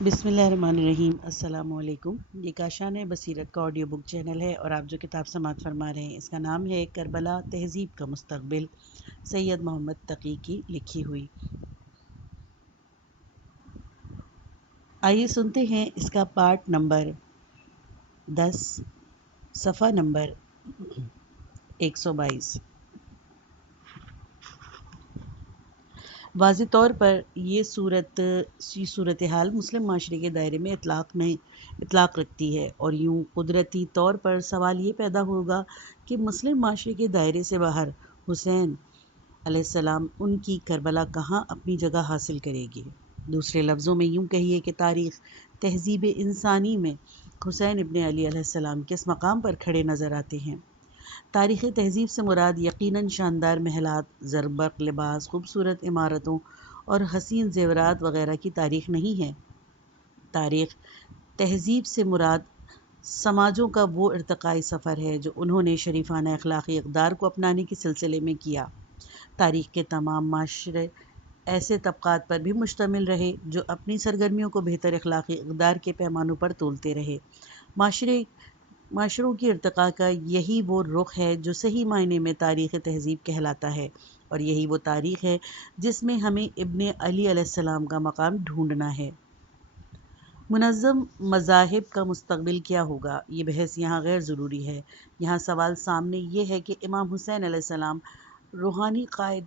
بسم اللہ الرحمن الرحیم۔ السلام علیکم۔ یہ کاشان بصیرت کا آڈیو بک چینل ہے اور آپ جو کتاب سماعت فرما رہے ہیں اس کا نام ہے کربلا تہذیب کا مستقبل، سید محمد تقی کی لکھی ہوئی۔ آئیے سنتے ہیں اس کا پارٹ نمبر 10، صفحہ نمبر 122۔ واضح طور پر یہ صورتحال مسلم معاشرے کے دائرے میں اطلاق رکھتی ہے، اور یوں قدرتی طور پر سوال یہ پیدا ہوگا کہ مسلم معاشرے کے دائرے سے باہر حسین علیہ السلام ان کی کربلا کہاں اپنی جگہ حاصل کرے گی؟ دوسرے لفظوں میں یوں کہیے کہ تاریخ تہذیب انسانی میں حسین ابن علی علیہ السلام کس مقام پر کھڑے نظر آتے ہیں؟ تاریخ تہذیب سے مراد یقیناً شاندار محلات، زربق لباس، خوبصورت عمارتوں اور حسین زیورات وغیرہ کی تاریخ نہیں ہے۔ تاریخ تہذیب سے مراد سماجوں کا وہ ارتقائی سفر ہے جو انہوں نے شریفانہ اخلاقی اقدار کو اپنانے کے سلسلے میں کیا۔ تاریخ کے تمام معاشرے ایسے طبقات پر بھی مشتمل رہے جو اپنی سرگرمیوں کو بہتر اخلاقی اقدار کے پیمانوں پر تولتے رہے۔ معاشروں کی ارتقاء کا یہی وہ رخ ہے جو صحیح معنی میں تاریخ تہذیب کہلاتا ہے، اور یہی وہ تاریخ ہے جس میں ہمیں ابن علی علیہ السلام کا مقام ڈھونڈنا ہے۔ منظم مذاہب کا مستقبل کیا ہوگا؟ یہ بحث یہاں غیر ضروری ہے۔ یہاں سوال سامنے یہ ہے کہ امام حسین علیہ السلام روحانی قائد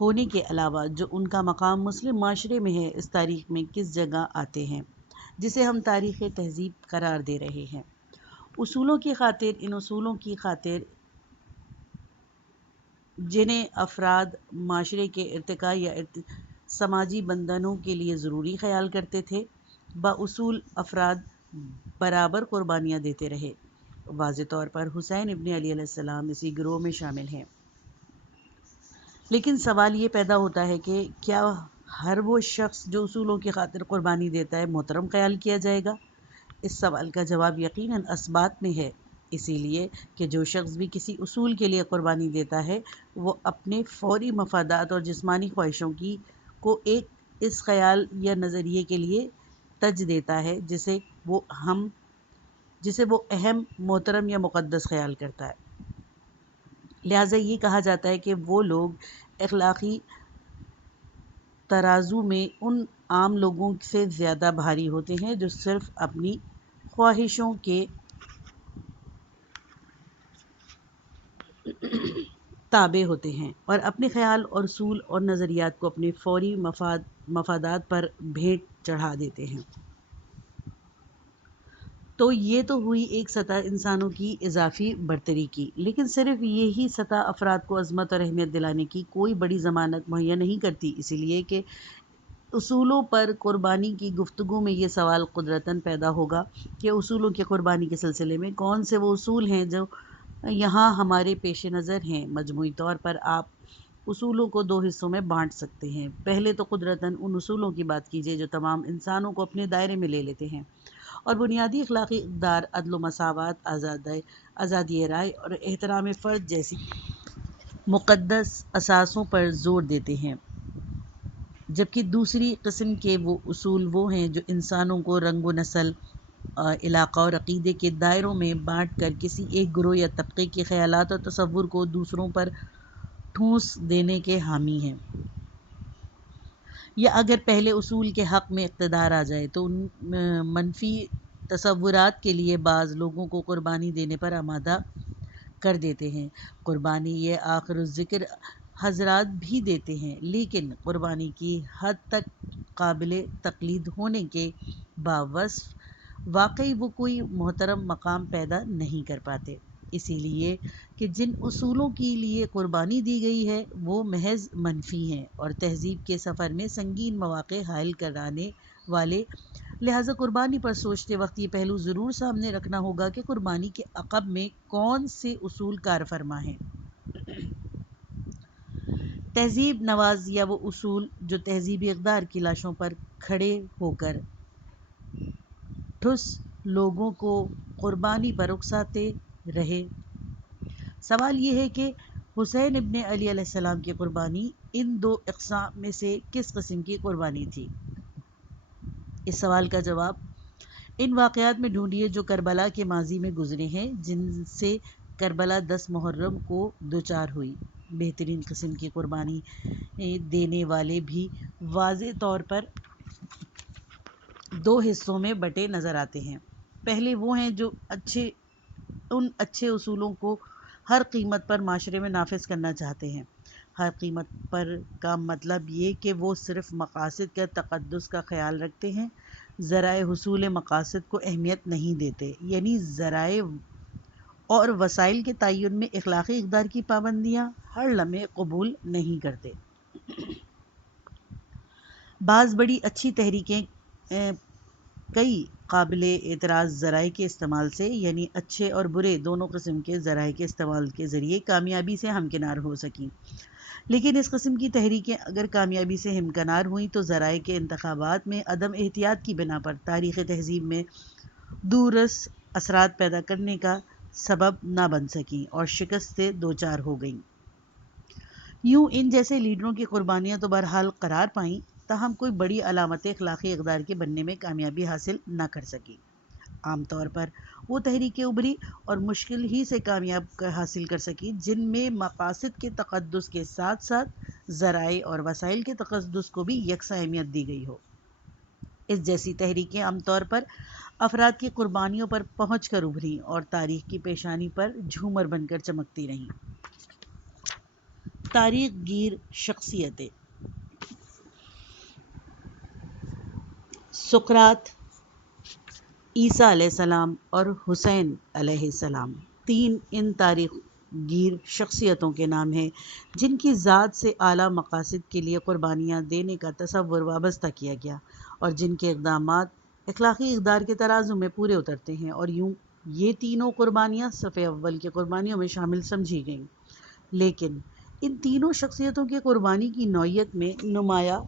ہونے کے علاوہ جو ان کا مقام مسلم معاشرے میں ہے، اس تاریخ میں کس جگہ آتے ہیں جسے ہم تاریخ تہذیب قرار دے رہے ہیں؟ ان اصولوں کی خاطر جنہیں افراد معاشرے کے ارتقاء یا سماجی بندنوں کے لیے ضروری خیال کرتے تھے، باصول افراد برابر قربانیاں دیتے رہے۔ واضح طور پر حسین ابن علی علیہ السلام اسی گروہ میں شامل ہیں۔ لیکن سوال یہ پیدا ہوتا ہے کہ کیا ہر وہ شخص جو اصولوں کی خاطر قربانی دیتا ہے محترم خیال کیا جائے گا؟ اس سوال کا جواب یقیناً اثبات میں ہے، اسی لیے کہ جو شخص بھی کسی اصول کے لیے قربانی دیتا ہے وہ اپنے فوری مفادات اور جسمانی خواہشوں کو اس خیال یا نظریے کے لیے تج دیتا ہے جسے وہ اہم، محترم یا مقدس خیال کرتا ہے۔ لہٰذا یہ کہا جاتا ہے کہ وہ لوگ اخلاقی ترازو میں ان عام لوگوں سے زیادہ بھاری ہوتے ہیں جو صرف اپنی خواہشوں کے تابع ہوتے ہیں اور اپنے خیال اور اصول اور نظریات کو اپنے فوری مفادات پر بھیٹ چڑھا دیتے ہیں۔ تو یہ تو ہوئی ایک سطح انسانوں کی اضافی برتری کی، لیکن صرف یہی سطح افراد کو عظمت اور اہمیت دلانے کی کوئی بڑی ضمانت مہیا نہیں کرتی، اسی لیے کہ اصولوں پر قربانی کی گفتگو میں یہ سوال قدرتاً پیدا ہوگا کہ اصولوں کی قربانی کے سلسلے میں کون سے وہ اصول ہیں جو یہاں ہمارے پیش نظر ہیں۔ مجموعی طور پر آپ اصولوں کو دو حصوں میں بانٹ سکتے ہیں۔ پہلے تو قدرتاً ان اصولوں کی بات کیجیے جو تمام انسانوں کو اپنے دائرے میں لے لیتے ہیں اور بنیادی اخلاقی اقدار، عدل و مساوات، آزادی رائے اور احترام فرد جیسی مقدس اساسوں پر زور دیتے ہیں، جبکہ دوسری قسم کے وہ اصول وہ ہیں جو انسانوں کو رنگ و نسل، علاقہ اور عقیدے کے دائروں میں بانٹ کر کسی ایک گروہ یا طبقے کے خیالات اور تصور کو دوسروں پر ٹھونس دینے کے حامی ہیں۔ یا اگر پہلے اصول کے حق میں اقتدار آ جائے تو ان منفی تصورات کے لیے بعض لوگوں کو قربانی دینے پر آمادہ کر دیتے ہیں۔ قربانی یہ آخر الذکر حضرات بھی دیتے ہیں، لیکن قربانی کی حد تک قابل تقلید ہونے کے باوصف واقعی وہ کوئی محترم مقام پیدا نہیں کر پاتے، اسی لیے کہ جن اصولوں کے لیے قربانی دی گئی ہے وہ محض منفی ہیں اور تہذیب کے سفر میں سنگین مواقع حائل کرانے والے۔ لہٰذا قربانی پر سوچتے وقت یہ پہلو ضرور سامنے رکھنا ہوگا کہ قربانی کے عقب میں کون سے اصول کار فرما ہیں۔ تہذیب نواز یا وہ اصول جو تہذیبی اقدار کی لاشوں پر کھڑے ہو کر ٹھوس لوگوں کو قربانی پر اکساتے رہے۔ سوال یہ ہے کہ حسین ابن علی علیہ السلام کی قربانی ان دو اقسام میں سے کس قسم کی قربانی تھی؟ اس سوال کا جواب ان واقعات میں ڈھونڈیے جو کربلا کے ماضی میں گزرے ہیں، جن سے کربلا 10 محرم کو دوچار ہوئی۔ بہترین قسم کی قربانی دینے والے بھی واضح طور پر دو حصوں میں بٹے نظر آتے ہیں۔ پہلے وہ ہیں جو ان اچھے اصولوں کو ہر قیمت پر معاشرے میں نافذ کرنا چاہتے ہیں۔ ہر قیمت پر کا مطلب یہ کہ وہ صرف مقاصد کے تقدس کا خیال رکھتے ہیں، ذرائع حصول مقاصد کو اہمیت نہیں دیتے، یعنی ذرائع اور وسائل کے تعین میں اخلاقی اقدار کی پابندیاں ہر لمحے قبول نہیں کرتے۔ بعض بڑی اچھی تحریکیں کئی قابل اعتراض ذرائع کے استعمال سے، یعنی اچھے اور برے دونوں قسم کے ذرائع کے استعمال کے ذریعے کامیابی سے ہمکنار ہو سکیں۔ لیکن اس قسم کی تحریکیں اگر کامیابی سے ہمکنار ہوئیں تو ذرائع کے انتخابات میں عدم احتیاط کی بنا پر تاریخ تہذیب میں دورس اثرات پیدا کرنے کا سبب نہ بن سکیں اور شکست سے دوچار ہو گئیں۔ یوں ان جیسے لیڈروں کی قربانیاں تو بہرحال قرار پائیں، تاہم کوئی بڑی علامت اخلاقی اقدار کے بننے میں کامیابی حاصل نہ کر سکیں۔ عام طور پر وہ تحریکیں ابھری اور مشکل ہی سے کامیاب حاصل کر سکی جن میں مقاصد کے تقدس کے ساتھ ساتھ ذرائع اور وسائل کے تقدس کو بھی یکساں اہمیت دی گئی ہو۔ اس جیسی تحریکیں عام طور پر افراد کی قربانیوں پر پہنچ کر ابھریں اور تاریخ کی پیشانی پر جھومر بن کر چمکتی رہیں۔ تاریخ گیر شخصیتیں: سقراط، عیسیٰ علیہ السلام اور حسین علیہ السلام، تین ان تاریخ گیر شخصیتوں کے نام ہیں جن کی ذات سے اعلیٰ مقاصد کے لیے قربانیاں دینے کا تصور وابستہ کیا گیا اور جن کے اقدامات اخلاقی اقدار کے ترازو میں پورے اترتے ہیں، اور یوں یہ تینوں قربانیاں صف اول کی قربانیوں میں شامل سمجھی گئیں۔ لیکن ان تینوں شخصیتوں کی قربانی کی نوعیت میں نمایاں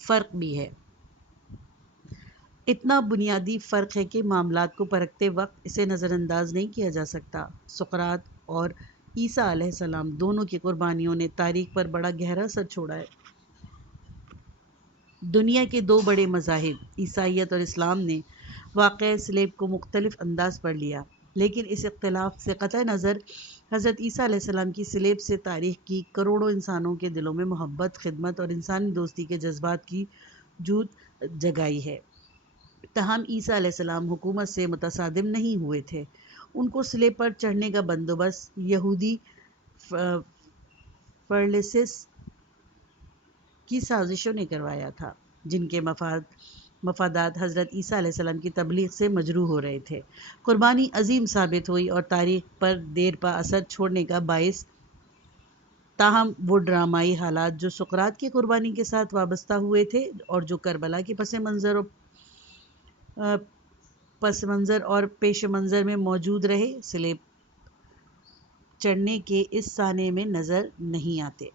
فرق بھی ہے۔ اتنا بنیادی فرق ہے کہ معاملات کو پرکھتے وقت اسے نظر انداز نہیں کیا جا سکتا۔ سقراط اور عیسیٰ علیہ السلام دونوں کی قربانیوں نے تاریخ پر بڑا گہرا اثر چھوڑا ہے۔ دنیا کے دو بڑے مذاہب عیسائیت اور اسلام نے واقعہ صلیب کو مختلف انداز پر لیا، لیکن اس اختلاف سے قطع نظر حضرت عیسیٰ علیہ السلام کی صلیب سے تاریخ کی کروڑوں انسانوں کے دلوں میں محبت، خدمت اور انسانی دوستی کے جذبات کی جوت جگائی ہے۔ تاہم عیسیٰ علیہ السلام حکومت سے متصادم نہیں ہوئے تھے۔ ان کو صلیب پر چڑھنے کا بندوبست یہودی فرلسس کی سازشوں نے کروایا تھا، جن کے مفادات حضرت عیسیٰ علیہ السلام کی تبلیغ سے مجروح ہو رہے تھے۔ قربانی عظیم ثابت ہوئی اور تاریخ پر دیر پا اثر چھوڑنے کا باعث، تاہم وہ ڈرامائی حالات جو سقراط کی قربانی کے ساتھ وابستہ ہوئے تھے اور جو کربلا کے پس منظر اور پیش منظر میں موجود رہے، صلیب چڑھنے کے اس سانحے میں نظر نہیں آتے۔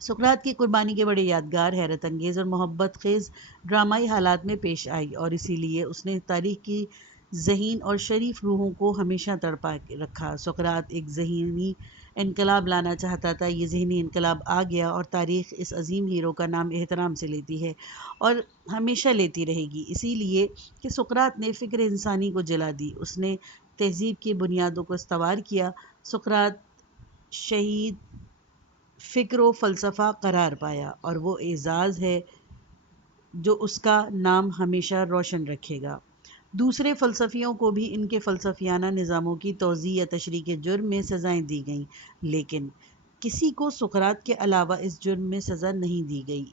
سقراط کی قربانی کے بڑے یادگار، حیرت انگیز اور محبت خیز ڈرامائی حالات میں پیش آئی، اور اسی لیے اس نے تاریخ کی ذہین اور شریف روحوں کو ہمیشہ تڑپا رکھا۔ سقراط ایک ذہنی انقلاب لانا چاہتا تھا۔ یہ ذہنی انقلاب آ گیا اور تاریخ اس عظیم ہیرو کا نام احترام سے لیتی ہے اور ہمیشہ لیتی رہے گی، اسی لیے کہ سقراط نے فکر انسانی کو جلا دی، اس نے تہذیب کی بنیادوں کو استوار کیا۔ سقراط شہید فکر و فلسفہ قرار پایا اور وہ اعزاز ہے جو اس کا نام ہمیشہ روشن رکھے گا۔ دوسرے فلسفیوں کو بھی ان کے فلسفیانہ نظاموں کی توضیح یا تشریح کے جرم میں سزائیں دی گئیں، لیکن کسی کو سقراط کے علاوہ اس جرم میں سزا نہیں دی گئی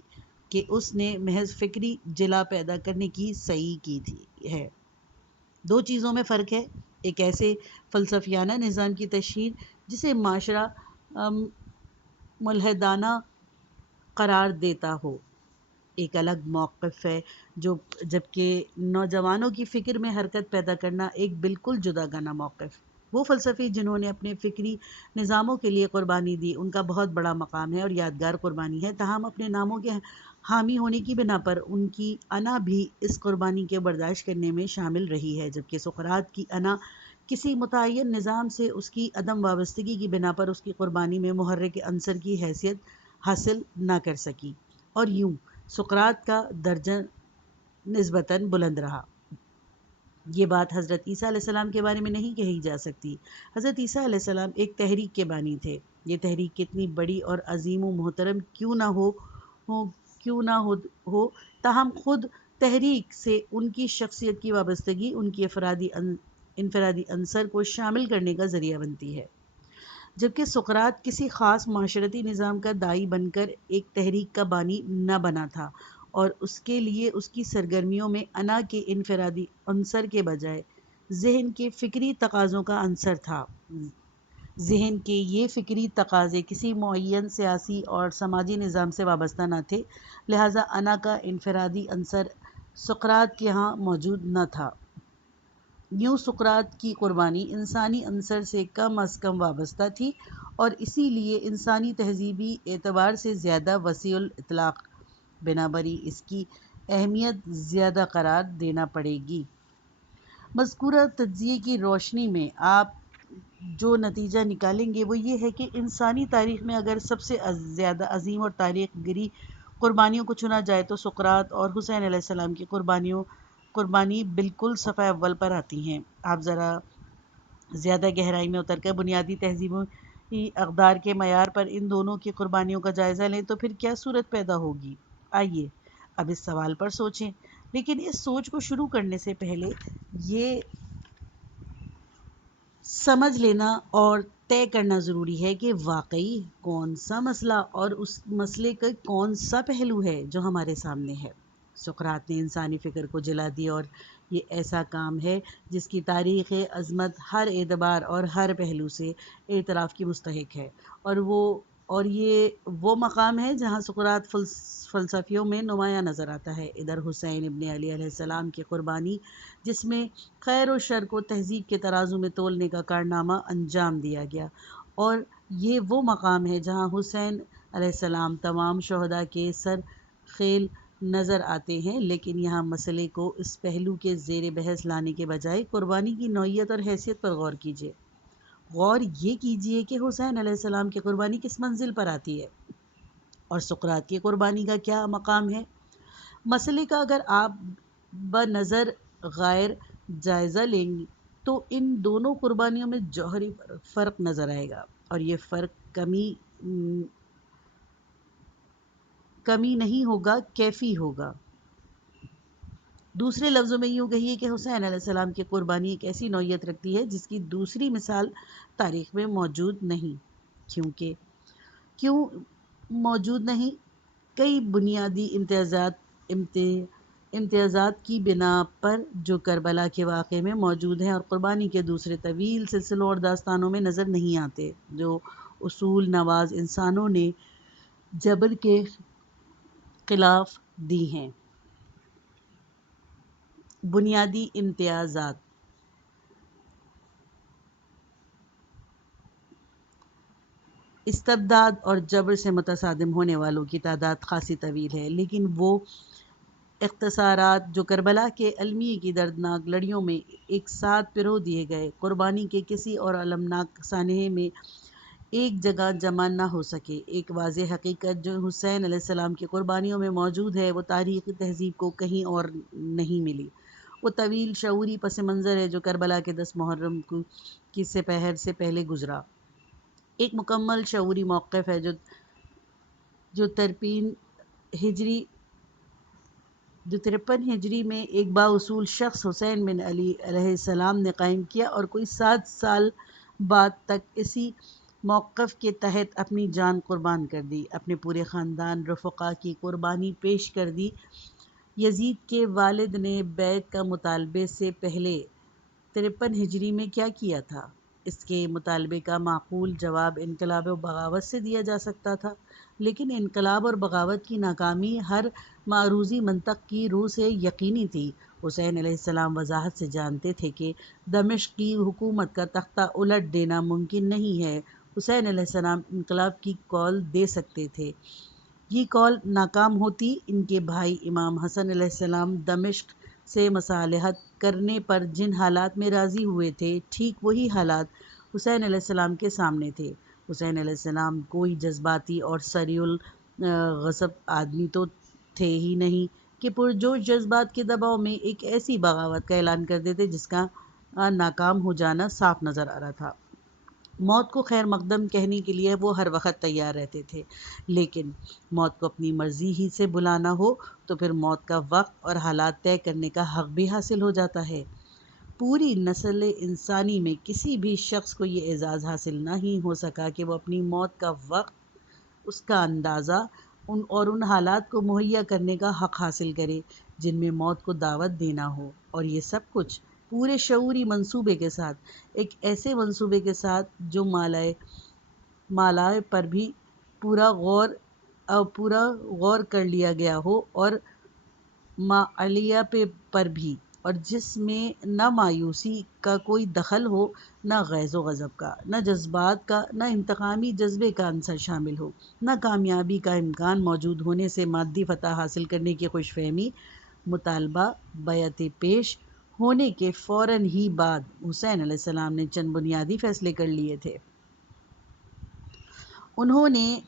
کہ اس نے محض فکری جلا پیدا کرنے کی سعی کی ہے۔ دو چیزوں میں فرق ہے: ایک ایسے فلسفیانہ نظام کی تشہیر جسے معاشرہ ملحدانہ قرار دیتا ہو، ایک الگ موقف ہے، جبکہ نوجوانوں کی فکر میں حرکت پیدا کرنا ایک بالکل جداگانہ موقف۔ وہ فلسفی جنہوں نے اپنے فکری نظاموں کے لیے قربانی دی، ان کا بہت بڑا مقام ہے اور یادگار قربانی ہے، تاہم اپنے ناموں کے حامی ہونے کی بنا پر ان کی انا بھی اس قربانی کے برداشت کرنے میں شامل رہی ہے، جبکہ سقراط کی انا کسی متعین نظام سے اس کی عدم وابستگی کی بنا پر اس کی قربانی میں محرک عنصر کی حیثیت حاصل نہ کر سکی۔ اور یوں سقراط کا درجہ نسبتاً بلند رہا۔ یہ بات حضرت عیسیٰ علیہ السلام کے بارے میں نہیں کہی جا سکتی۔ حضرت عیسیٰ علیہ السلام ایک تحریک کے بانی تھے۔ یہ تحریک کتنی بڑی اور عظیم و محترم کیوں نہ ہو تاہم خود تحریک سے ان کی شخصیت کی وابستگی ان کی انفرادی عنصر کو شامل کرنے کا ذریعہ بنتی ہے، جبکہ سقراط کسی خاص معاشرتی نظام کا داعی بن کر ایک تحریک کا بانی نہ بنا تھا، اور اس کے لیے اس کی سرگرمیوں میں انا کے انفرادی عنصر کے بجائے ذہن کے فکری تقاضوں کا عنصر تھا۔ ذہن کے یہ فکری تقاضے کسی معین سیاسی اور سماجی نظام سے وابستہ نہ تھے، لہذا انا کا انفرادی عنصر سقراط کے ہاں موجود نہ تھا۔ یوں سقراط کی قربانی انسانی عنصر سے کم از کم وابستہ تھی، اور اسی لیے انسانی تہذیبی اعتبار سے زیادہ وسیع الاطلاق، بنابراً اس کی اہمیت زیادہ قرار دینا پڑے گی۔ مذکورہ تجزیے کی روشنی میں آپ جو نتیجہ نکالیں گے وہ یہ ہے کہ انسانی تاریخ میں اگر سب سے زیادہ عظیم اور تاریخ گری قربانیوں کو چنا جائے تو سقراط اور حسین علیہ السلام کی قربانی بالکل صفحہ اول پر آتی ہیں۔ آپ ذرا زیادہ گہرائی میں اتر کر بنیادی تہذیبی اقدار کے معیار پر ان دونوں کی قربانیوں کا جائزہ لیں تو پھر کیا صورت پیدا ہوگی؟ آئیے اب اس سوال پر سوچیں، لیکن اس سوچ کو شروع کرنے سے پہلے یہ سمجھ لینا اور طے کرنا ضروری ہے کہ واقعی کون سا مسئلہ اور اس مسئلے کا کون سا پہلو ہے جو ہمارے سامنے ہے۔ سقراط نے انسانی فکر کو جلا دی، اور یہ ایسا کام ہے جس کی تاریخ عظمت ہر اعتبار اور ہر پہلو سے اعتراف کی مستحق ہے، اور یہ وہ مقام ہے جہاں سقراط فلسفیوں میں نمایاں نظر آتا ہے۔ ادھر حسین ابن علی علیہ السلام کی قربانی، جس میں خیر و شر کو تہذیب کے ترازو میں تولنے کا کارنامہ انجام دیا گیا، اور یہ وہ مقام ہے جہاں حسین علیہ السلام تمام شہداء کے سر خیل نظر آتے ہیں۔ لیکن یہاں مسئلے کو اس پہلو کے زیر بحث لانے کے بجائے قربانی کی نوعیت اور حیثیت پر غور کیجیے۔ غور یہ کیجیے کہ حسین علیہ السلام کی قربانی کس منزل پر آتی ہے اور سقراط کی قربانی کا کیا مقام ہے۔ مسئلے کا اگر آپ بنظر غیر جائزہ لیں گی تو ان دونوں قربانیوں میں جوہری فرق نظر آئے گا، اور یہ فرق کمی نہیں ہوگا، کیفی ہوگا۔ دوسرے لفظوں میں یوں کہیے کہ حسین علیہ السلام کی قربانی ایک ایسی نوعیت رکھتی ہے جس کی دوسری مثال تاریخ میں موجود نہیں۔ کیوں موجود نہیں؟ کئی بنیادی امتیازات کی بنا پر جو کربلا کے واقعے میں موجود ہیں اور قربانی کے دوسرے طویل سلسلوں اور داستانوں میں نظر نہیں آتے، جو اصول نواز انسانوں نے جبر کے خلاف دی ہیں۔ بنیادی امتیازات: استبداد اور جبر سے متصادم ہونے والوں کی تعداد خاصی طویل ہے، لیکن وہ اختصارات جو کربلا کے المیہ کی دردناک لڑیوں میں ایک ساتھ پرو دیے گئے قربانی کے کسی اور المناک سانحے میں ایک جگہ جمع نہ ہو سکے، ایک واضح حقیقت جو حسین علیہ السلام کی قربانیوں میں موجود ہے، وہ تاریخی تہذیب کو کہیں اور نہیں ملی۔ وہ طویل شعوری پس منظر ہے جو کربلا کے 10 محرم کی سپہر سے پہلے گزرا، ایک مکمل شعوری موقف ہے جو 53 ہجری میں ایک بااصول شخص حسین بن علی علیہ السلام نے قائم کیا، اور کوئی 7 سال بعد تک اسی موقف کے تحت اپنی جان قربان کر دی، اپنے پورے خاندان رفقا کی قربانی پیش کر دی۔ یزید کے والد نے بیعت کا مطالبے سے پہلے 53 ہجری میں کیا کیا تھا؟ اس کے مطالبے کا معقول جواب انقلاب و بغاوت سے دیا جا سکتا تھا، لیکن انقلاب اور بغاوت کی ناکامی ہر معروضی منطق کی روح سے یقینی تھی۔ حسین علیہ السلام وضاحت سے جانتے تھے کہ دمشق کی حکومت کا تختہ الٹ دینا ممکن نہیں ہے۔ حسین علیہ السلام انقلاب کی کال دے سکتے تھے، یہ کال ناکام ہوتی، ان کے بھائی امام حسن علیہ السلام دمشق سے مصالحت کرنے پر جن حالات میں راضی ہوئے تھے، ٹھیک وہی حالات حسین علیہ السلام کے سامنے تھے۔ حسین علیہ السلام کوئی جذباتی اور سریع غصب آدمی تو تھے ہی نہیں کہ پرجوش جذبات کے دباؤ میں ایک ایسی بغاوت کا اعلان کر دیتے جس کا ناکام ہو جانا صاف نظر آ رہا تھا۔ موت کو خیر مقدم کہنے کے لیے وہ ہر وقت تیار رہتے تھے، لیکن موت کو اپنی مرضی ہی سے بلانا ہو تو پھر موت کا وقت اور حالات طے کرنے کا حق بھی حاصل ہو جاتا ہے۔ پوری نسل انسانی میں کسی بھی شخص کو یہ اعزاز حاصل نہ ہی ہو سکا کہ وہ اپنی موت کا وقت، اس کا اندازہ ان حالات کو مہیا کرنے کا حق حاصل کرے جن میں موت کو دعوت دینا ہو، اور یہ سب کچھ پورے شعوری منصوبے کے ساتھ، ایک ایسے منصوبے کے ساتھ جو مالائے پر بھی پورا غور کر لیا گیا ہو، اور مالیہ پر بھی، اور جس میں نہ مایوسی کا کوئی دخل ہو، نہ غیظ و غضب کا، نہ جذبات کا، نہ انتقامی جذبے کا عنصر شامل ہو، نہ کامیابی کا امکان موجود ہونے سے مادی فتح حاصل کرنے کی خوش فہمی۔ مطالبہ بیعت پیش ہونے کے فوراً ہی بعد حسین علیہ السلام نے چند بنیادی فیصلے کر لیے تھے۔ انہوں نے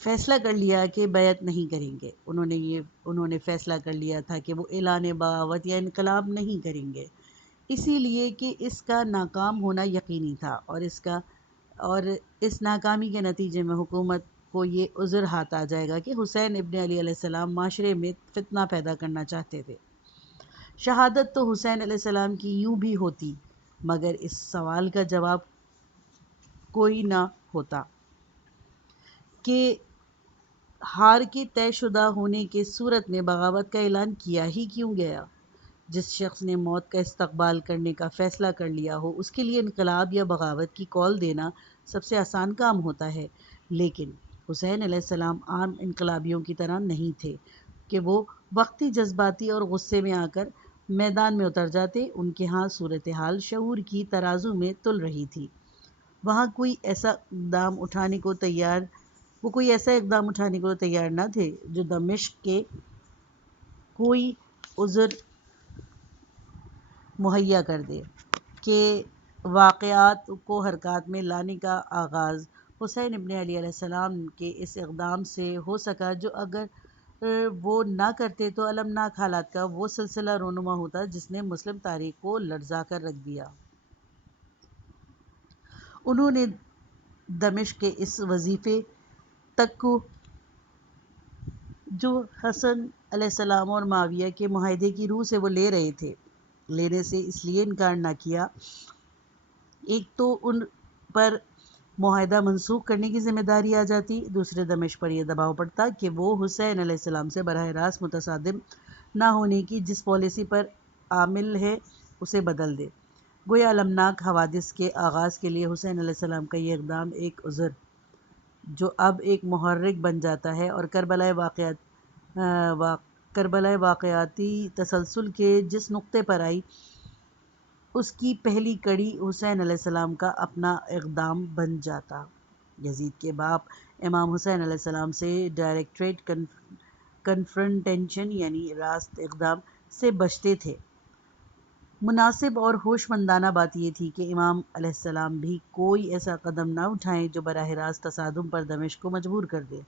فیصلہ کر لیا کہ بیعت نہیں کریں گے۔ انہوں نے فیصلہ کر لیا تھا کہ وہ اعلان بغاوت یا انقلاب نہیں کریں گے، اسی لیے کہ اس کا ناکام ہونا یقینی تھا، اور اس ناکامی کے نتیجے میں حکومت کو یہ عذر ہاتھ آ جائے گا کہ حسین ابن علی علیہ السلام معاشرے میں فتنہ پیدا کرنا چاہتے تھے۔ شہادت تو حسین علیہ السلام کی یوں بھی ہوتی، مگر اس سوال کا جواب کوئی نہ ہوتا کہ ہار کے طے شدہ ہونے کے صورت میں بغاوت کا اعلان کیا ہی کیوں گیا۔ جس شخص نے موت کا استقبال کرنے کا فیصلہ کر لیا ہو، اس کے لیے انقلاب یا بغاوت کی کال دینا سب سے آسان کام ہوتا ہے، لیکن حسین علیہ السلام عام انقلابیوں کی طرح نہیں تھے کہ وہ وقتی جذباتی اور غصے میں آ کر میدان میں اتر جاتے۔ ان کے ہاں صورتحال شعور کی ترازو میں تل رہی تھی۔ وہاں کوئی ایسا اقدام اٹھانے کو تیار نہ تھے جو دمشق کے کوئی عذر مہیا کر دے کہ واقعات کو حرکات میں لانے کا آغاز حسین ابن علی علیہ السلام کے اس اقدام سے ہو سکا، جو اگر وہ نہ کرتے تو المناک حالات کا وہ سلسلہ رونما ہوتا جس نے مسلم تاریخ کو لرزا کر رکھ دیا۔ انہوں نے دمشق کے اس وظیفے تک کو، جو حسن علیہ السلام اور معاویہ کے معاہدے کی روح سے وہ لے رہے تھے، لینے سے اس لیے انکار نہ کیا۔ ایک تو ان پر معاہدہ منسوخ کرنے کی ذمہ داری آ جاتی، دوسرے دمشق پر یہ دباؤ پڑتا کہ وہ حسین علیہ السلام سے براہ راست متصادم نہ ہونے کی جس پالیسی پر عامل ہے اسے بدل دے۔ گویا المناک حوادث کے آغاز کے لیے حسین علیہ السلام کا یہ اقدام ایک عذر، جو اب ایک محرک بن جاتا ہے، اور کربلائے واقعاتی تسلسل کے جس نقطے پر آئی، اس کی پہلی کڑی حسین علیہ السلام کا اپنا اقدام بن جاتا۔ یزید کے باپ امام حسین علیہ السلام سے ڈائریکٹ کنفرنٹیشن یعنی راست اقدام سے بچتے تھے۔ مناسب اور ہوش مندانہ بات یہ تھی کہ امام علیہ السلام بھی کوئی ایسا قدم نہ اٹھائیں جو براہ راست تصادم پر دمشق کو مجبور کر دے۔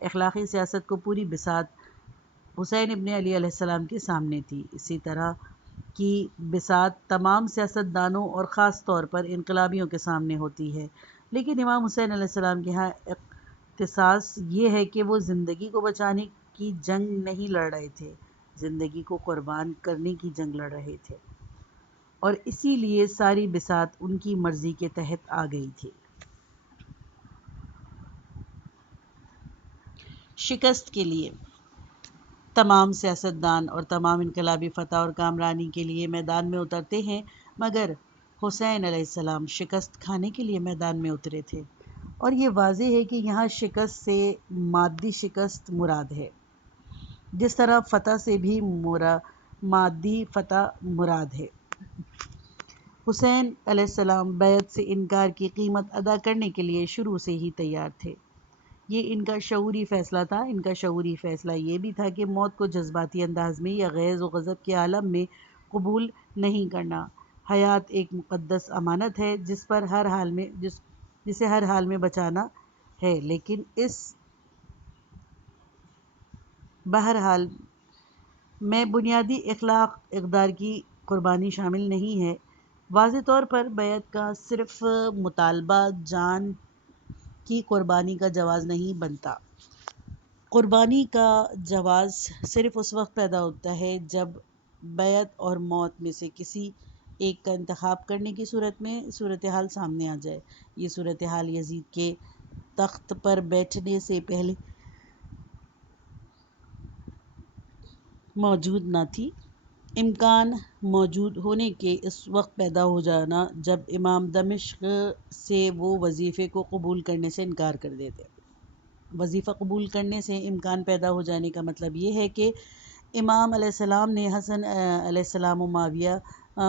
اخلاقی سیاست کو پوری بساط حسین ابن علی علیہ السلام کے سامنے تھی۔ اسی طرح کی بساط تمام سیاست دانوں اور خاص طور پر انقلابیوں کے سامنے ہوتی ہے، لیکن امام حسین علیہ السلام کے ہاں اختصاص یہ ہے کہ وہ زندگی کو بچانے کی جنگ نہیں لڑ رہے تھے، زندگی کو قربان کرنے کی جنگ لڑ رہے تھے، اور اسی لیے ساری بساط ان کی مرضی کے تحت آ گئی تھی۔ شکست کے لیے تمام سیاستدان اور تمام انقلابی فتح اور کامرانی کے لیے میدان میں اترتے ہیں، مگر حسین علیہ السلام شکست کھانے کے لیے میدان میں اترے تھے، اور یہ واضح ہے کہ یہاں شکست سے مادی شکست مراد ہے، جس طرح فتح سے بھی مادی فتح مراد ہے۔ حسین علیہ السلام بیعت سے انکار کی قیمت ادا کرنے کے لیے شروع سے ہی تیار تھے۔ یہ ان کا شعوری فیصلہ تھا۔ ان کا شعوری فیصلہ یہ بھی تھا کہ موت کو جذباتی انداز میں یا غیظ و غضب کے عالم میں قبول نہیں کرنا۔ حیات ایک مقدس امانت ہے جسے ہر حال میں بچانا ہے، لیکن اس بہرحال میں بنیادی اخلاق اقدار کی قربانی شامل نہیں ہے۔ واضح طور پر بیعت کا صرف مطالبہ جان کی قربانی کا جواز نہیں بنتا۔ قربانی کا جواز صرف اس وقت پیدا ہوتا ہے جب بیعت اور موت میں سے کسی ایک کا انتخاب کرنے کی صورت میں صورتحال سامنے آ جائے۔ یہ صورتحال یزید کے تخت پر بیٹھنے سے پہلے موجود نہ تھی۔ امکان موجود ہونے کے اس وقت پیدا ہو جانا جب امام دمشق سے وہ وظیفے کو قبول کرنے سے انکار کر دیتے۔ وظیفہ قبول کرنے سے امکان پیدا ہو جانے کا مطلب یہ ہے کہ امام علیہ السلام نے حسن علیہ السلام و معاویہ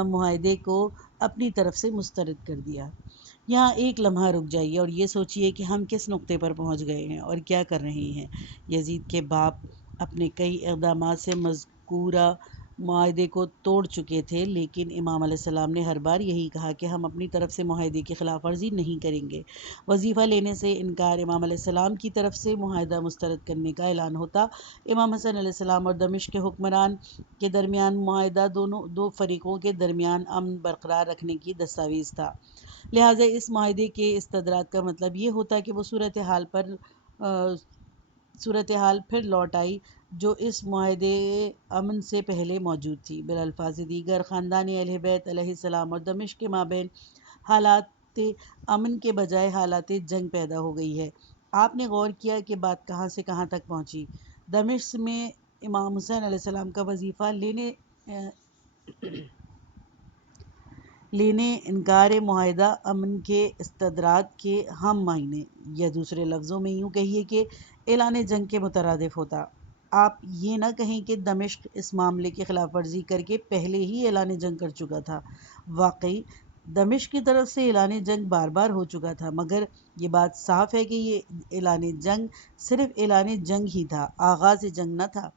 معاہدے کو اپنی طرف سے مسترد کر دیا۔ یہاں ایک لمحہ رک جائیے اور یہ سوچئے کہ ہم کس نقطے پر پہنچ گئے ہیں اور کیا کر رہے ہیں۔ یزید کے باپ اپنے کئی اقدامات سے مذکورہ معاہدے کو توڑ چکے تھے، لیکن امام علیہ السلام نے ہر بار یہی کہا کہ ہم اپنی طرف سے معاہدے کی خلاف ورزی نہیں کریں گے۔ وظیفہ لینے سے انکار امام علیہ السلام کی طرف سے معاہدہ مسترد کرنے کا اعلان ہوتا۔ امام حسن علیہ السلام اور دمشق کے حکمران کے درمیان معاہدہ دو فریقوں کے درمیان امن برقرار رکھنے کی دستاویز تھا۔ لہٰذا اس معاہدے کے استدراج کا مطلب یہ ہوتا کہ وہ صورتحال پھر لوٹ آئی جو اس معاہدے امن سے پہلے موجود تھی۔ بالالفاظ دیگر خاندان اہل بیت علیہ السلام اور دمشق کے مابین حالات امن کے بجائے حالات جنگ پیدا ہو گئی ہے۔ آپ نے غور کیا کہ بات کہاں سے کہاں تک پہنچی۔ دمشق میں امام حسین علیہ السلام کا وظیفہ لینے انکار معاہدہ امن کے استدراج کے ہم معنی، یا دوسرے لفظوں میں یوں کہیے کہ اعلان جنگ کے مترادف ہوتا۔ آپ یہ نہ کہیں کہ دمشق اس معاملے کی خلاف ورزی کر کے پہلے ہی اعلان جنگ کر چکا تھا۔ واقعی دمشق کی طرف سے اعلان جنگ بار بار ہو چکا تھا، مگر یہ بات صاف ہے کہ یہ اعلان جنگ صرف اعلان جنگ ہی تھا، آغاز جنگ نہ تھا۔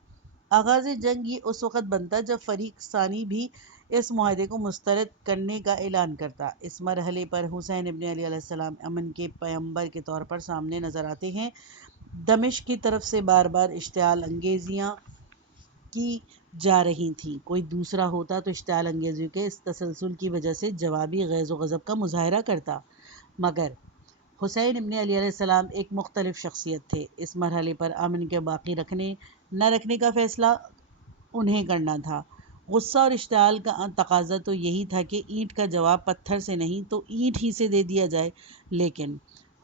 آغاز جنگ یہ اس وقت بنتا جب فریق ثانی بھی اس معاہدے کو مسترد کرنے کا اعلان کرتا۔ اس مرحلے پر حسین ابن علی علیہ السلام امن کے پیمبر کے طور پر سامنے نظر آتے ہیں۔ دمشق کی طرف سے بار بار اشتعال انگیزیاں کی جا رہی تھیں۔ کوئی دوسرا ہوتا تو اشتعال انگیزیوں کے اس تسلسل کی وجہ سے جوابی غیظ و غضب کا مظاہرہ کرتا، مگر حسین ابن علی علیہ السلام ایک مختلف شخصیت تھے۔ اس مرحلے پر امن کے باقی رکھنے نہ رکھنے کا فیصلہ انہیں کرنا تھا۔ غصہ اور اشتعال کا تقاضا تو یہی تھا کہ اینٹ کا جواب پتھر سے نہیں تو اینٹ ہی سے دے دیا جائے، لیکن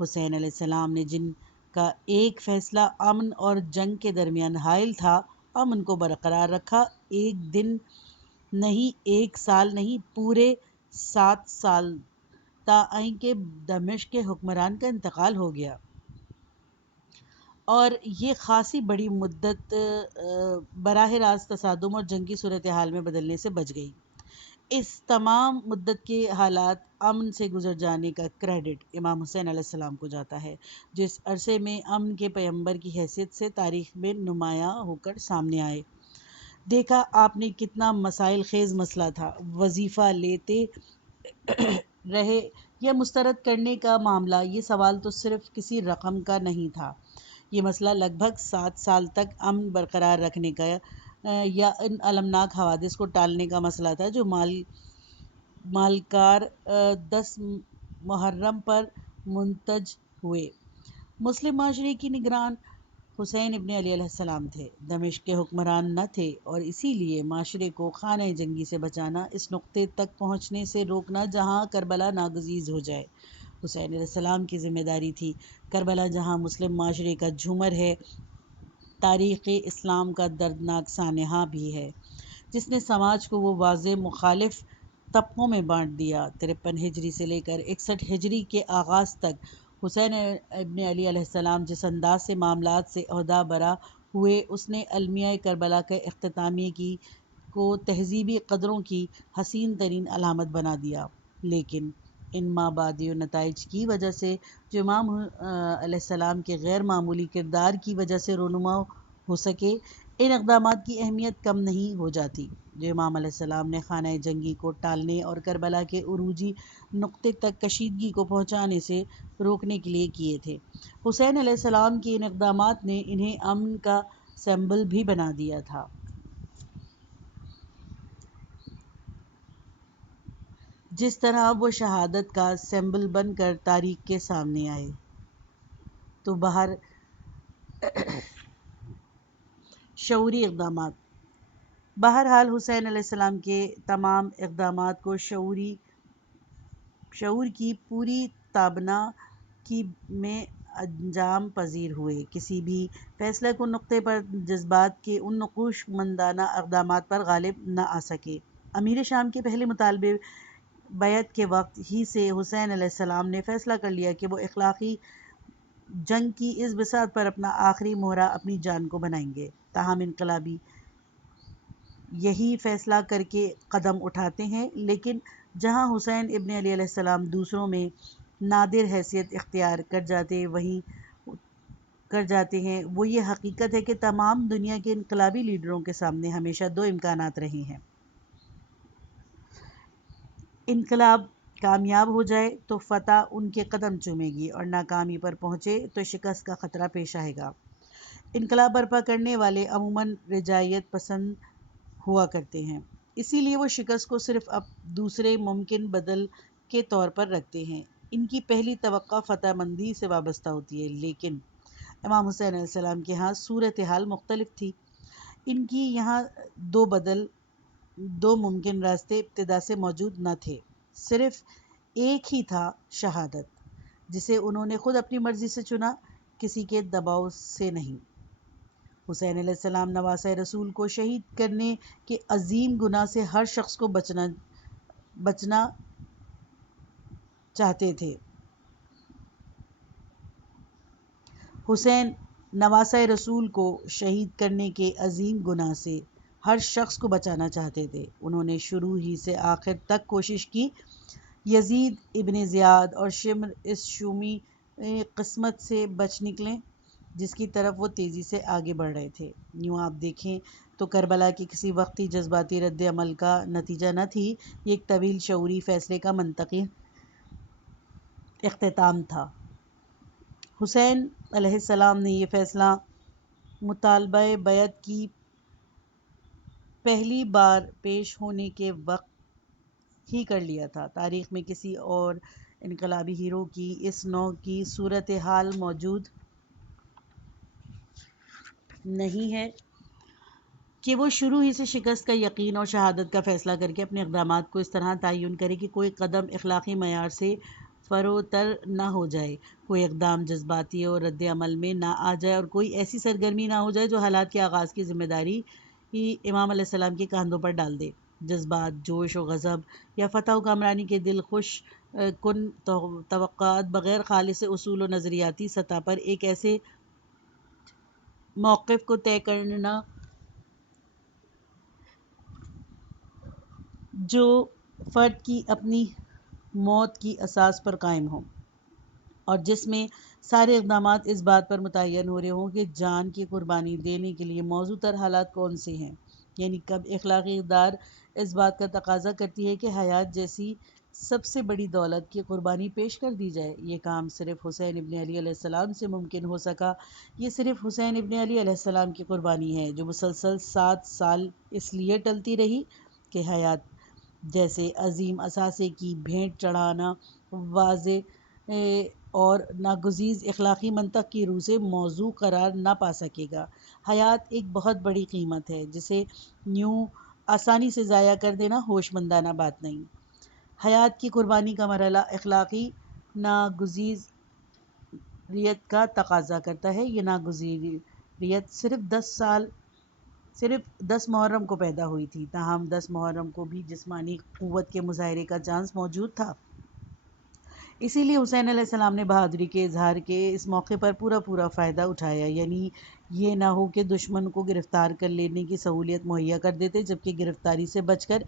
حسین علیہ السلام نے جن کا ایک فیصلہ امن اور جنگ کے درمیان حائل تھا، امن کو برقرار رکھا۔ ایک دن نہیں، ایک سال نہیں، پورے 7 سال تائیں کہ دمشق کے حکمران کا انتقال ہو گیا، اور یہ خاصی بڑی مدت براہ راست تصادم اور جنگی صورتحال میں بدلنے سے بچ گئی۔ اس تمام مدت کے حالات امن سے گزر جانے کا کریڈٹ امام حسین علیہ السلام کو جاتا ہے، جو اس عرصے میں امن کے پیمبر کی حیثیت سے تاریخ میں نمایاں ہو کر سامنے آئے۔ دیکھا آپ نے کتنا مسائل خیز مسئلہ تھا۔ وظیفہ لیتے رہے یا مسترد کرنے کا معاملہ، یہ سوال تو صرف کسی رقم کا نہیں تھا، یہ مسئلہ لگ بھگ 7 سال تک امن برقرار رکھنے کا یا ان المناک حوادث کو ٹالنے کا مسئلہ تھا جو مالکار 10 محرم پر منتج ہوئے۔ مسلم معاشرے کی نگران حسین ابن علی علیہ السلام تھے، دمشق کے حکمران نہ تھے، اور اسی لیے معاشرے کو خانہ جنگی سے بچانا، اس نقطے تک پہنچنے سے روکنا جہاں کربلا ناگزیر ہو جائے، حسین علیہ السلام کی ذمہ داری تھی۔ کربلا جہاں مسلم معاشرے کا جھومر ہے، تاریخ اسلام کا دردناک سانحہ بھی ہے، جس نے سماج کو وہ واضح مخالف طبقوں میں بانٹ دیا۔ 53 ہجری سے لے کر 61 ہجری کے آغاز تک حسین ابن علی علیہ السلام جس انداز سے معاملات سے عہدہ برا ہوئے، اس نے المیہ کربلا کے اختتامیہ کو تہذیبی قدروں کی حسین ترین علامت بنا دیا، لیکن ان مابعدی نتائج کی وجہ سے جو امام علیہ السلام کے غیر معمولی کردار کی وجہ سے رونما ہو سکے، ان اقدامات کی اہمیت کم نہیں ہو جاتی جو امام علیہ السلام نے خانہ جنگی کو ٹالنے اور کربلا کے عروجی نقطے تک کشیدگی کو پہنچانے سے روکنے کے لیے کیے تھے۔ حسین علیہ السلام کے ان اقدامات نے انہیں امن کا سمبل بھی بنا دیا تھا۔ جس طرح وہ شہادت کا سمبل بن کر تاریخ کے سامنے آئے۔ تو شعوری اقدامات۔ بہرحال حسین علیہ السلام کے تمام اقدامات کو شعور کی پوری تابنا کی میں انجام پذیر ہوئے۔ کسی بھی فیصلہ کن نقطے پر جذبات کے ان نقوش مندانہ اقدامات پر غالب نہ آ سکے۔ امیر شام کے پہلے مطالبے بیعت کے وقت ہی سے حسین علیہ السلام نے فیصلہ کر لیا کہ وہ اخلاقی جنگ کی اس بساط پر اپنا آخری مہرہ اپنی جان کو بنائیں گے۔ تاہم انقلابی یہی فیصلہ کر کے قدم اٹھاتے ہیں، لیکن جہاں حسین ابن علی علیہ السلام دوسروں میں نادر حیثیت اختیار کر جاتے ہیں، وہ یہ حقیقت ہے کہ تمام دنیا کے انقلابی لیڈروں کے سامنے ہمیشہ دو امکانات رہے ہیں: انقلاب کامیاب ہو جائے تو فتح ان کے قدم چومے گی، اور ناکامی پر پہنچے تو شکست کا خطرہ پیش آئے گا۔ انقلاب برپا کرنے والے عموماً رجعیت پسند ہوا کرتے ہیں، اسی لیے وہ شکست کو صرف دوسرے ممکن بدل کے طور پر رکھتے ہیں۔ ان کی پہلی توقع فتح مندی سے وابستہ ہوتی ہے، لیکن امام حسین علیہ السلام کے ہاں صورتحال مختلف تھی۔ ان کی یہاں دو ممکن راستے ابتدا سے موجود نہ تھے، صرف ایک ہی تھا: شہادت، جسے انہوں نے خود اپنی مرضی سے چنا، کسی کے دباؤ سے نہیں۔ حسین علیہ السلام نواسۂ رسول کو شہید کرنے کے عظیم گناہ سے ہر شخص کو بچنا چاہتے تھے۔ حسین نواسۂ رسول کو شہید کرنے کے عظیم گناہ سے ہر شخص کو بچانا چاہتے تھے۔ انہوں نے شروع ہی سے آخر تک کوشش کی۔ یزید ابن زیاد اور شمر اس شومی قسمت سے بچ نکلے جس کی طرف وہ تیزی سے آگے بڑھ رہے تھے۔ یوں آپ دیکھیں تو کربلا کے کسی وقتی جذباتی رد عمل کا نتیجہ نہ تھی، یہ ایک طویل شعوری فیصلے کا منطقی اختتام تھا۔ حسین علیہ السلام نے یہ فیصلہ مطالبہ بیعت کی پہلی بار پیش ہونے کے وقت ہی کر لیا تھا۔ تاریخ میں کسی اور انقلابی ہیرو کی اس نوع کی صورتحال موجود نہیں ہے کہ وہ شروع ہی سے شکست کا یقین اور شہادت کا فیصلہ کر کے اپنے اقدامات کو اس طرح تعین کرے کہ کوئی قدم اخلاقی معیار سے فروتر نہ ہو جائے، کوئی اقدام جذباتی اور رد عمل میں نہ آ جائے، اور کوئی ایسی سرگرمی نہ ہو جائے جو حالات کے آغاز کی ذمہ داری امام علیہ السلام کے کاندھوں پر ڈال دے۔ جذبات، جوش و غضب یا فتح و کامرانی کے دل خوش کن توقعات بغیر خالص اصول و نظریاتی سطح پر ایک ایسے موقف کو طے کرنا جو فرد کی اپنی موت کی اساس پر قائم ہو، اور جس میں سارے اقدامات اس بات پر متعین ہو رہے ہوں کہ جان کی قربانی دینے کے لیے موزوں تر حالات کون سے ہیں، یعنی کب اخلاقی اقدار اس بات کا تقاضا کرتی ہے کہ حیات جیسی سب سے بڑی دولت کی قربانی پیش کر دی جائے۔ یہ کام صرف حسین ابن علی علیہ السلام سے ممکن ہو سکا۔ یہ صرف حسین ابن علی علیہ السلام کی قربانی ہے جو مسلسل 7 سال اس لیے ٹلتی رہی کہ حیات جیسے عظیم اثاثے کی بھینٹ چڑھانا واضح اور ناگزیر اخلاقی منطق کی روح سے موزوں قرار نہ پا سکے گا۔ حیات ایک بہت بڑی قیمت ہے جسے یوں آسانی سے ضائع کر دینا ہوش مندانہ بات نہیں۔ حیات کی قربانی کا مرحلہ اخلاقی ناگزیریت کا تقاضا کرتا ہے۔ یہ ناگزیریت صرف 10 محرم کو پیدا ہوئی تھی، تاہم 10 محرم کو بھی جسمانی قوت کے مظاہرے کا چانس موجود تھا۔ اسی لیے حسین علیہ السلام نے بہادری کے اظہار کے اس موقع پر پورا فائدہ اٹھایا، یعنی یہ نہ ہو کہ دشمن کو گرفتار کر لینے کی سہولت مہیا کر دیتے، جبکہ گرفتاری سے بچ کر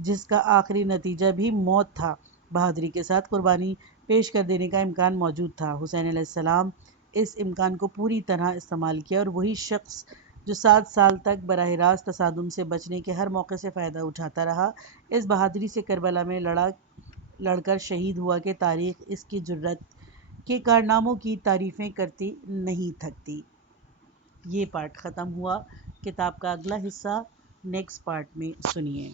جس کا آخری نتیجہ بھی موت تھا، بہادری کے ساتھ قربانی پیش کر دینے کا امکان موجود تھا۔ حسین علیہ السلام اس امکان کو پوری طرح استعمال کیا، اور وہی شخص جو 7 سال تک براہ راست تصادم سے بچنے کے ہر موقع سے فائدہ اٹھاتا رہا، اس بہادری سے کربلا میں لڑ کر شہید ہوا کہ تاریخ اس کی جرات کے کارناموں کی تعریفیں کرتی نہیں تھکتی۔ یہ پارٹ ختم ہوا۔ کتاب کا اگلا حصہ نیکسٹ پارٹ میں سنیے۔